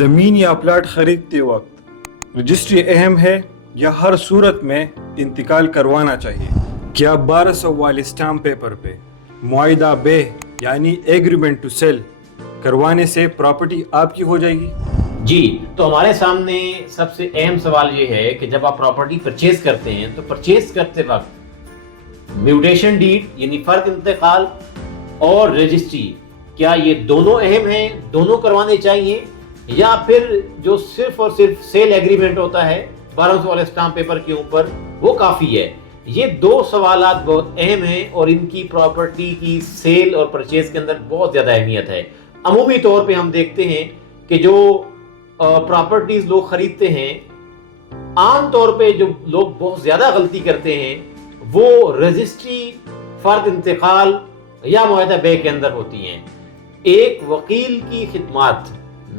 زمین یا پلاٹ خریدتے وقت رجسٹری اہم ہے یا ہر صورت میں انتقال کروانا چاہیے؟ کیا 1200 والے اسٹامپ پیپر پہ معاہدہ بے یعنی ایگریمنٹ ٹو سیل کروانے سے پراپرٹی آپ کی ہو جائے گی؟ جی، تو ہمارے سامنے سب سے اہم سوال یہ ہے کہ جب آپ پراپرٹی پرچیز کرتے ہیں تو پرچیز کرتے وقت میوٹیشن ڈیڈ یعنی فرد انتقال اور رجسٹری، کیا یہ دونوں اہم ہیں، دونوں کروانے چاہیے، یا پھر جو صرف اور صرف سیل ایگریمنٹ ہوتا ہے 1200 والے اسٹامپ پیپر کے اوپر وہ کافی ہے؟ یہ دو سوالات بہت اہم ہیں اور ان کی پراپرٹی کی سیل اور پرچیز کے اندر بہت زیادہ اہمیت ہے۔ عمومی طور پہ ہم دیکھتے ہیں کہ جو پراپرٹیز لوگ خریدتے ہیں، عام طور پہ جو لوگ بہت زیادہ غلطی کرتے ہیں وہ رجسٹری، فرد انتقال یا معاہدہ بے کے اندر ہوتی ہیں۔ ایک وکیل کی خدمات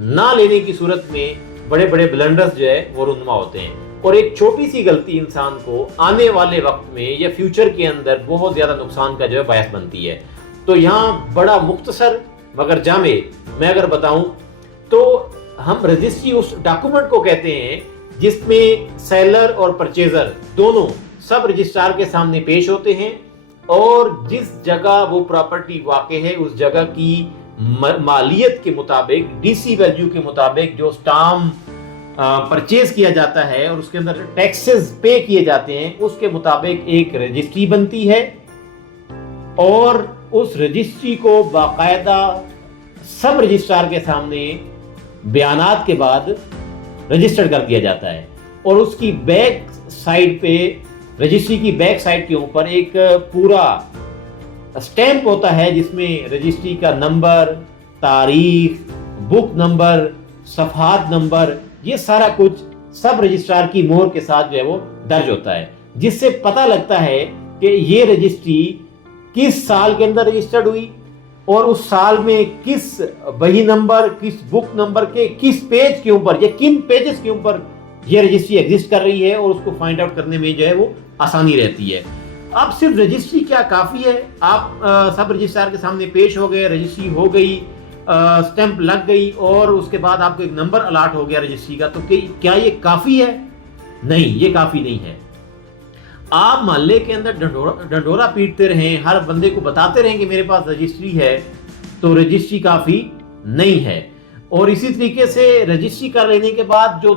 نہ لینے کی صورت میں بڑے بڑے بلنڈرز جو ہے وہ رونما ہوتے ہیں، اور ایک چھوٹی سی غلطی انسان کو آنے والے وقت میں یا فیوچر کے اندر بہت زیادہ نقصان کا جو ہے باعث بنتی ہے۔ تو یہاں بڑا مختصر مگر جامع میں اگر بتاؤں تو ہم رجسٹری اس ڈاکومنٹ کو کہتے ہیں جس میں سیلر اور پرچیزر دونوں سب رجسٹرار کے سامنے پیش ہوتے ہیں، اور جس جگہ وہ پراپرٹی واقع ہے اس جگہ کی مالیت کے مطابق، ڈی سی ویلیو کے مطابق جو اسٹامپ پرچیز کیا جاتا ہے اور اس کے اندر ٹیکسز پے کیے جاتے ہیں اس کے مطابق ایک رجسٹری بنتی ہے، اور اس رجسٹری کو باقاعدہ سب رجسٹرار کے سامنے بیانات کے بعد رجسٹر کر دیا جاتا ہے، اور اس کی بیک سائڈ پہ، رجسٹری کی بیک سائڈ کے اوپر ایک پورا اسٹیمپ ہوتا ہے جس میں رجسٹری کا نمبر، تاریخ، بک نمبر، صفحات نمبر، یہ سارا کچھ سب رجسٹرار کی مہر کے ساتھ جو ہے وہ درج ہوتا ہے، جس سے پتہ لگتا ہے کہ یہ رجسٹری کس سال کے اندر رجسٹرڈ ہوئی اور اس سال میں کس بہی نمبر، کس بک نمبر کے کس پیج کے اوپر یا کن پیجز کے اوپر یہ رجسٹری ایگزسٹ کر رہی ہے، اور اس کو فائنڈ آؤٹ کرنے میں جو ہے وہ آسانی رہتی ہے۔ اب صرف رجسٹری کیا کافی ہے؟ آپ سب رجسٹرار کے سامنے پیش ہو گئے، رجسٹری ہو گئی، اسٹیمپ لگ گئی، اور اس کے بعد آپ کو ایک نمبر الاٹ ہو گیا رجسٹری کا، تو کیا یہ کافی ہے؟ نہیں، یہ کافی نہیں ہے۔ آپ محلے کے اندر ڈنڈورا پیٹتے رہیں، ہر بندے کو بتاتے رہیں کہ میرے پاس رجسٹری ہے، تو رجسٹری کافی نہیں ہے۔ اور اسی طریقے سے رجسٹری کر لینے کے بعد جو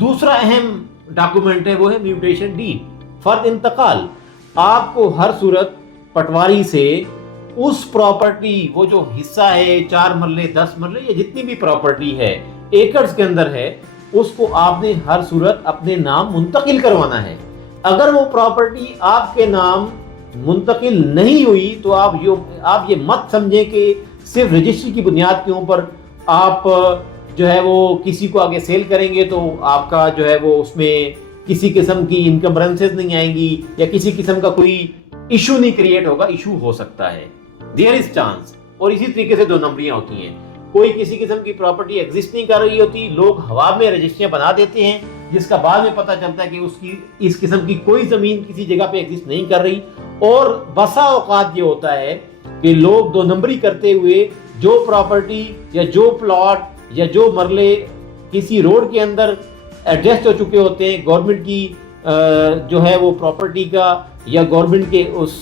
دوسرا اہم ڈاکومنٹ ہے وہ ہے میوٹیشن ڈیڈ، فرد انتقال۔ آپ کو ہر صورت پٹواری سے اس پراپرٹی، وہ جو حصہ ہے 4 مرلے 10 مرلے یا جتنی بھی پراپرٹی ہے ایکڑز کے اندر ہے، اس کو آپ نے ہر صورت اپنے نام منتقل کروانا ہے۔ اگر وہ پراپرٹی آپ کے نام منتقل نہیں ہوئی تو آپ یہ مت سمجھیں کہ صرف رجسٹری کی بنیاد کے اوپر آپ جو ہے وہ کسی کو آگے سیل کریں گے تو آپ کا جو ہے وہ اس میں کسی قسم کی انکمبرنسز نہیں آئیں گی یا کسی قسم کا کوئی ایشو نہیں کریٹ ہوگا۔ ایشو ہو سکتا ہے، دیئر از چانس۔ اور اسی طریقے سے 2 نمبریاں ہوتی ہیں، کوئی کسی قسم کی پراپرٹی ایگزسٹ نہیں کر رہی ہوتی، لوگ ہوا میں رجسٹریاں بنا دیتے ہیں جس کا بعد میں پتہ چلتا ہے کہ اس قسم کی کوئی زمین کسی جگہ پہ ایگزسٹ نہیں کر رہی۔ اور بسا اوقات یہ ہوتا ہے کہ لوگ 2 نمبری کرتے ہوئے جو پراپرٹی یا جو پلاٹ یا جو مرلے کسی روڈ کے اندر ایڈجسٹ ہو چکے ہوتے ہیں، گورنمنٹ کی جو ہے وہ پراپرٹی کا یا گورنمنٹ کے اس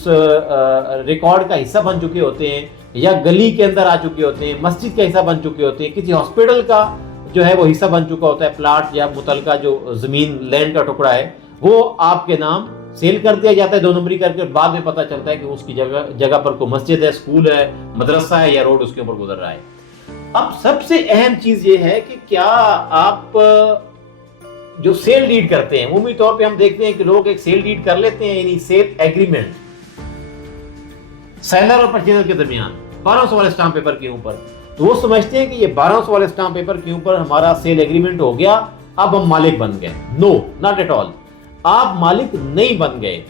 ریکارڈ کا حصہ بن چکے ہوتے ہیں، یا گلی کے اندر آ چکے ہوتے ہیں، مسجد کا حصہ بن چکے ہوتے ہیں، کسی ہاسپٹل کا جو ہے وہ حصہ بن چکا ہوتا ہے، پلاٹ یا متعلقہ جو زمین لینڈ کا ٹکڑا ہے وہ آپ کے نام سیل کر دیا جاتا ہے 2 نمبری کر کے، اور بعد میں پتہ چلتا ہے کہ اس کی جگہ پر کوئی مسجد ہے، اسکول ہے، مدرسہ ہے یا روڈ اس کے اوپر گزر رہا ہے۔ اب سب سے اہم چیز یہ ہے کہ کیا آپ جو سیل ڈیڈ کرتے ہیں، عمومی طور پہ ہم دیکھتے ہیں کہ لوگ ایک سیل ڈیڈ کر لیتے ہیں، یعنی سیل ایگریمنٹ سیلر اور پرچیزر کے درمیان 1200 والے اسٹامپ پیپر کے اوپر، تو وہ سمجھتے ہیں کہ یہ 1200 والے اسٹامپ پیپر کے اوپر ہمارا سیل ایگریمنٹ ہو گیا، اب ہم مالک بن گئے۔ نو، ناٹ ایٹ آل، آپ مالک نہیں بن گئے۔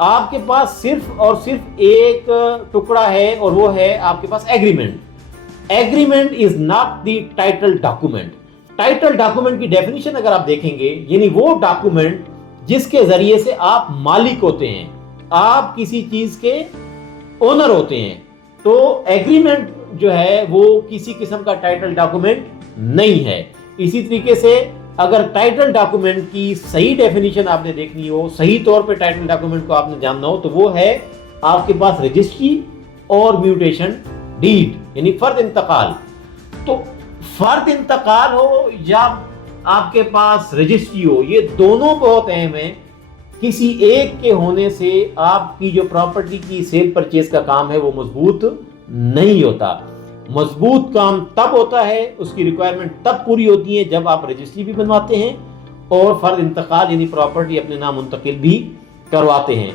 آپ کے پاس صرف اور صرف ایک ٹکڑا ہے، اور وہ ہے آپ کے پاس agreement. Agreement is not the title document. Title document کی ڈیفینیشن اگر آپ دیکھیں گے، یعنی وہ ڈاکومنٹ جس کے ذریعے سے آپ مالک ہوتے ہیں، آپ کسی چیز کے اونر ہوتے ہیں، تو ایگریمنٹ جو ہے وہ کسی قسم کا ٹائٹل ڈاکومنٹ نہیں ہے. اسی طریقے سے اگر ٹائٹل ڈاکومنٹ کی صحیح ڈیفینیشن آپ نے دیکھنی ہو, صحیح طور پہ ٹائٹل ڈاکومنٹ کو آپ نے جاننا ہو, تو وہ ہے آپ کے پاس رجسٹری اور میوٹیشن ڈیڈ, یعنی فرد انتقال. تو فرد انتقال ہو یا آپ کے پاس رجسٹری ہو, یہ دونوں بہت اہم ہیں. کسی ایک کے ہونے سے آپ کی جو پراپرٹی کی سیل پرچیز کا کام ہے وہ مضبوط نہیں ہوتا. مضبوط کام تب ہوتا ہے, اس کی ریکوائرمنٹ تب پوری ہوتی ہے جب آپ رجسٹری بھی بنواتے ہیں اور فرد انتقال یعنی پراپرٹی اپنے نام منتقل بھی کرواتے ہیں.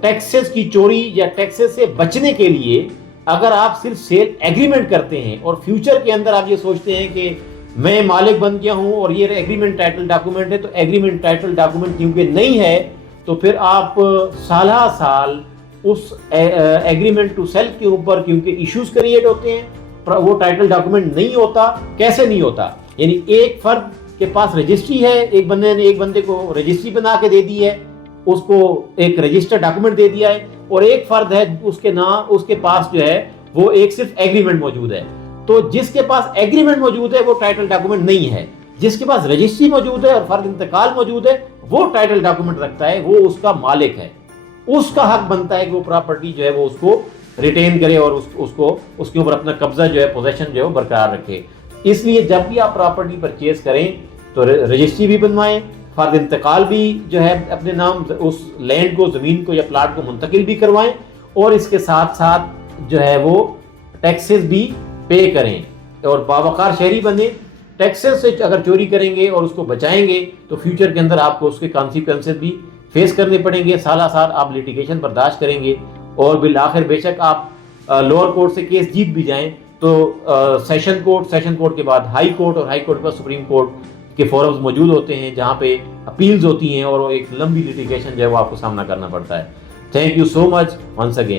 ٹیکسز کی چوری یا ٹیکسز سے بچنے کے لیے اگر آپ صرف سیل ایگریمنٹ کرتے ہیں اور فیوچر کے اندر آپ یہ سوچتے ہیں کہ میں مالک بن گیا ہوں اور یہ ایگریمنٹ ٹائٹل ڈاکومنٹ ہے, تو ایگریمنٹ ٹائٹل ڈاکومنٹ کیونکہ نہیں ہے تو پھر آپ سالہ سال اس ایگریمنٹ ٹو سیل کے اوپر کیونکہ ایشوز کریٹ ہوتے ہیں, وہ ٹائٹل ڈاکومنٹ نہیں ہوتا. کیسے نہیں ہوتا؟ یعنی ایک فرد کے پاس رجسٹری ہے, ایک بندے نے ایک بندے کو رجسٹری بنا کے دے دی ہے, اس کو ایک رجسٹر ڈاکومنٹ دے دیا ہے, اور ایک فرد ہے اس کے نام اس کے پاس جو ہے وہ ایک صرف ایگریمنٹ موجود ہے. تو جس کے پاس ایگریمنٹ موجود ہے وہ ٹائٹل ڈاکومنٹ نہیں ہے, جس کے پاس رجسٹری موجود ہے اور فرد انتقال موجود ہے وہ ٹائٹل ڈاکومنٹ رکھتا ہے, وہ اس کا مالک ہے. اس کا حق بنتا ہے کہ وہ پراپرٹی جو ہے وہ اس کو ریٹین کرے اور اس کے اوپر اپنا قبضہ جو ہے پوزیشن جو ہے برقرار رکھے. اس لیے جب بھی آپ پراپرٹی پرچیز کریں تو رجسٹری بھی بنوائیں, فرد انتقال بھی جو ہے اپنے نام اس لینڈ کو, زمین کو یا پلاٹ کو منتقل بھی کروائیں, اور اس کے ساتھ ساتھ جو ہے وہ ٹیکسز بھی پے کریں اور باوقار شہری بنیں. ٹیکسز سے اگر چوری کریں گے اور اس کو بچائیں گے تو فیوچر کے اندر آپ کو اس کے کانسیکوینسز بھی فیس کرنے پڑیں گے. سالہ سال آپ لیٹیگیشن برداشت کریں گے اور بالآخر بے شک آپ لوور کورٹ سے کیس جیت بھی جائیں تو سیشن کورٹ کے بعد ہائی کورٹ, اور ہائی کورٹ پر سپریم کورٹ کے فورمز موجود ہوتے ہیں جہاں پہ اپیلز ہوتی ہیں اور ایک لمبی لیٹیگیشن جو ہے وہ آپ کو سامنا کرنا پڑتا ہے. Thank you so much once again.